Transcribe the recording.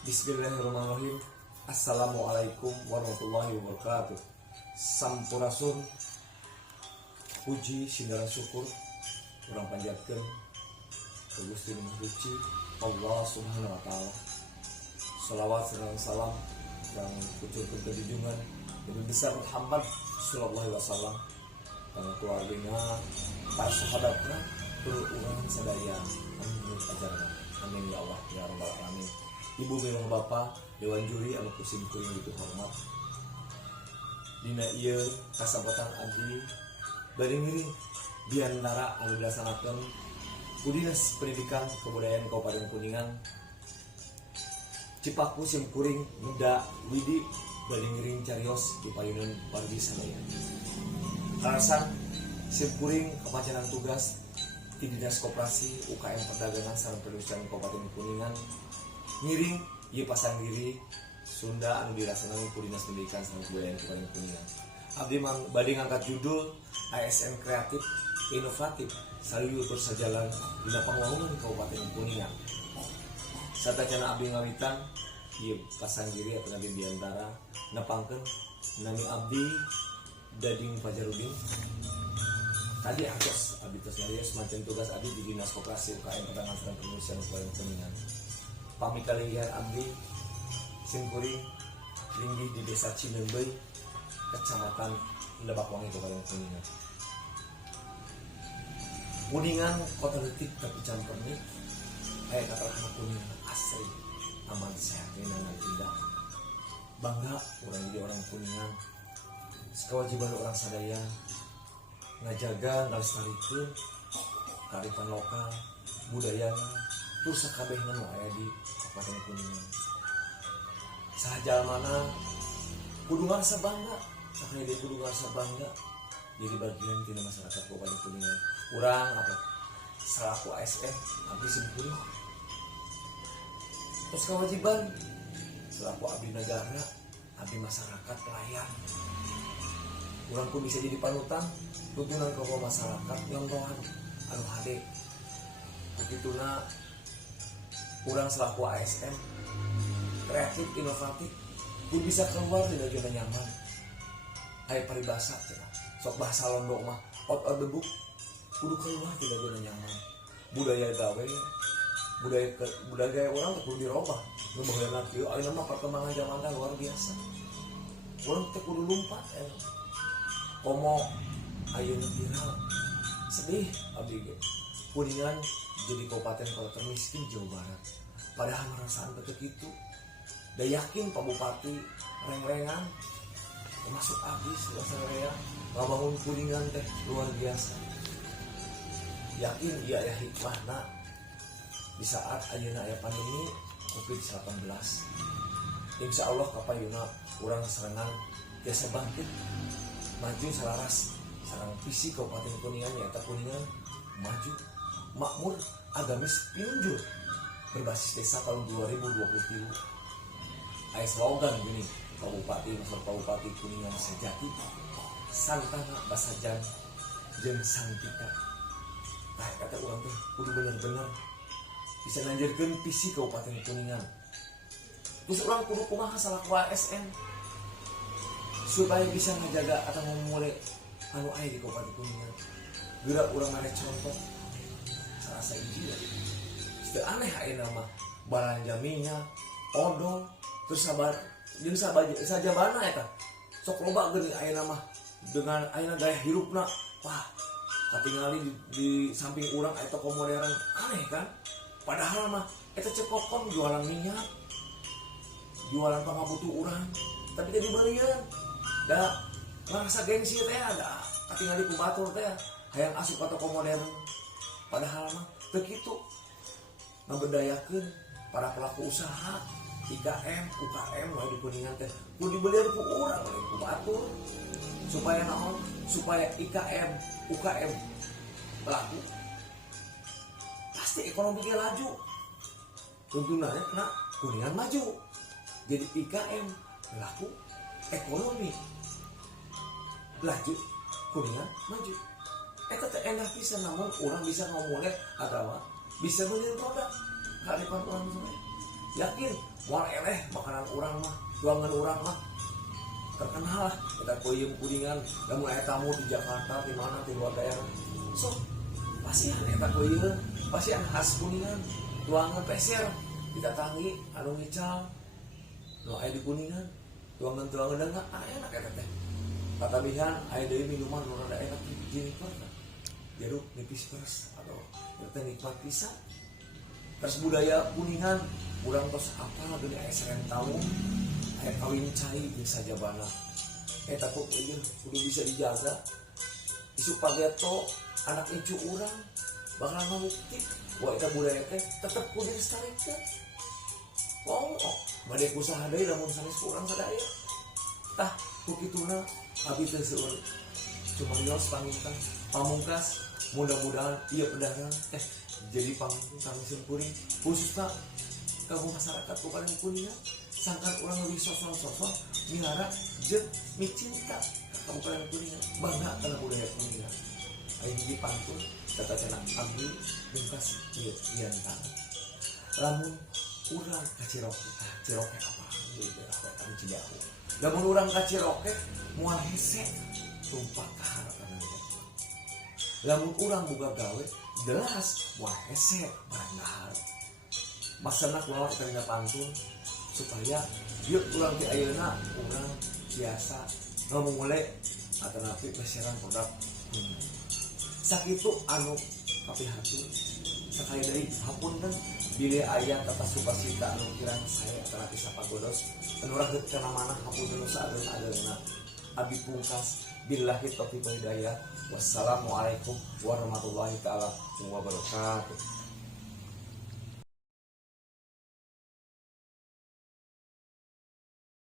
Bismillahirrahmanirrahim. Assalamualaikum warahmatullahi wabarakatuh. Sampurasun puji sindara syukur urang panjatkeun ka Gusti Nu Maha Suci Allah Subhanahu wa taala. Shalawat serta salam yang kucurkeun ka junjungan Nabi besar Muhammad sallallahu alaihi wasallam kana keluargana, para sahabatna, urang sadaya anu ajarna. Amin ya Allah ya rabbal alamin. Ibu memang bapak Dewan Juri anu kusim kuring gitu hormat. Dina ieu kasabotan abdi bari ngiring biantara anu dilaksanakeun ku Dinas Pendidikan Kebudayaan Kabupaten Kuningan Cipaku sim kuring Muda Widi bari ngiring carios di payunan wargi sadaya. Karasan sim kuring kepacenan tugas di Dinas Koperasi UKM Perdagangan sareng Perindustrian Kabupaten Kuningan ngiring ieu pasang diri Sunda anu dilaksanakeun ku Dinas Pendidikan sareng Kebudayaan Kabupaten Kuningan. Abdi bade ngangkat judul ASN kreatif inovatif salieu bersajalan dina panguwungan Kabupaten Kuningan. Satacana abdi ngawitan ieu pasang diri atawa abdi biantara nepangkeun nami abdi Dading Fajarudin. Tadi akos abdi tos ngarios manten tugas abdi di Dinas Koperasi UKM Perdagangan sareng Perindustrian Kabupaten Kuningan. Pami kalian abdi sim kuring linggih di Desa Cileunbeuy, Kecamatan Lebakwangi, Kabupaten Kuningan. Kuningan kota leutik tapi can pernik. Aya kata Kuningan asri, aman sehat dan indah. Bangga urang jadi orang Kuningan. Kewajiban orang sadaya ngajaga ngalestarikeun kearifan lokal, budayana, terus sakabehna nu aya di Kabupaten Kuningan. Sajalmana kudu ngarasa bangga, sakaya dia kudu ngarasa bangga jadi bagian tina masyarakat Kabupaten Kuningan. Urang selaku ASN abdi sim kuring. Terus kewajiban selaku abdi negara, abdi masyarakat pelayan. Urang pun bisa jadi panutan tuntunan ke masyarakat yang rohan anu hade. Begituna urang selaku ASN kreatif inovatif pun bisa keluar dari zona nyaman. Hai paribasa cenah. Sok bahasa Londo mah out of the book kudu keluar dari zona nyaman. Budaya gawe budaya orang teh kudu dirobah. Nu baheula kieu ayeuna mah perkembangan zaman teh luar biasa. Urang teh kudu lumpat komo ayeuna viral. Sedih abdi ge. Kuningan jadi kabupaten kota termiskin Jawa Barat. Padahal merasaan betul itu. Da yakin Pak Bupati reng-rengan termasuk abdi saya ngabangun Kuningan teh luar biasa. Yakin ia aya hikmahna di saat ayeuna aya pandemi Covid-19. Insya Allah kapayuna urang serengan biasa bangkit maju selaras sareng visi Kabupaten Kuningan nyaeta Kuningan maju makmur agamis pinunjul berbasis desa tahun 2023. Aya slogan gini, Kabupaten Kuningan sejati santana basajan jeung santika. Nah, kata urang teh kudu bener-bener bisa nanjarkeun visi Kabupaten Kuningan. Terus urang kudu kumaha salaku ASN supaya bisa menjaga atau memulai anu aya di Kabupaten Kuningan. Geura urang maneh contoh sarasa hiji ya. Teu aneh ayeuna mah balanja minyak, odol, terus sabar jeung sajabana eta. Sok loba geuning ayeuna mah dengan ayeuna gaya hirupna. Wah, katingali di samping urang aya toko modern aneh kan? Padahal mah eta cekokom jualan minyak, jualan pangabutuh urang, tapi jadi balian. Da ngerasa gengsi teh ada katingali ku batur teh hayang asup ka toko modern. Padahal mah teu kitu. Ngabedayakeun para pelaku usaha IKM, UKM di Kuningan teh kudu dibelian ku urang lain ku batur. Supaya naon? Supaya IKM, UKM pelaku pasti ekonomi ge laju. Tentunya kena Kuningan maju. Jadi IKM pelaku ekonomi laju, Kuningan maju. Eta teh endah pisan namun urang bisa ngomongnya atawa bisa beliin produk kearifan urang sore. Yakin moal eleh makanan urang mah tuangan urang mah terkenal lah kita peuyeum kuningan lamun aya tamu di Jakarta di mana di luar daerah so pasian eta peuyeum pasian khas kuningan tuangan peser kita tangi anu ngical no aya di kuningan tuangan deungan enak eta teh patabihan aya deui minuman nu rada enak Jennifer jeruk nipis pers atau eta nikmat pisan terus budaya kuningan urang tos apa geuning aya sereng tamu aya kawin cai jeung sajabana eta kok ieu kudu bisa dijaga isu pageto anak incu urang bakal ngamukti wah eta budaya teh tetep kudu dilestarikeun bade usaha deui lamun sanes urang sadaya tah ku kituna abi teh seueur cumarios pamungkas mudah-mudahan ieu pedagang jadi panggung kuring khususnya kaum masyarakat Kabupaten Kuningan sangkan orang lebih sosok mihara jeung micinta Kabupaten Kuningan bangga kana budaya Kuningan aya hiji pantun kata cenah abdi mungkas ieu diantara lamun urang ka Ciroke apa di daerah Wetan Cidahu lamun urang ka Ciroke moal hese tumpah ka harapan lamun urang boga gawe jelas moal hese barang dahar maksana kunaon eta dina pantun supaya yuk urang di ayeuna urang biasa ngomongole atau napi beseran produk sakitu anu kapihatur sakali deui hapunten bilih aya kata supasita anu kirang saya atau napi sapagodos anu raheut kana manah hapunten saeun-aeuna abi pungkas billahi taufiq wal hidayah wassalamualaikum warahmatullahi taala wabarakatuh.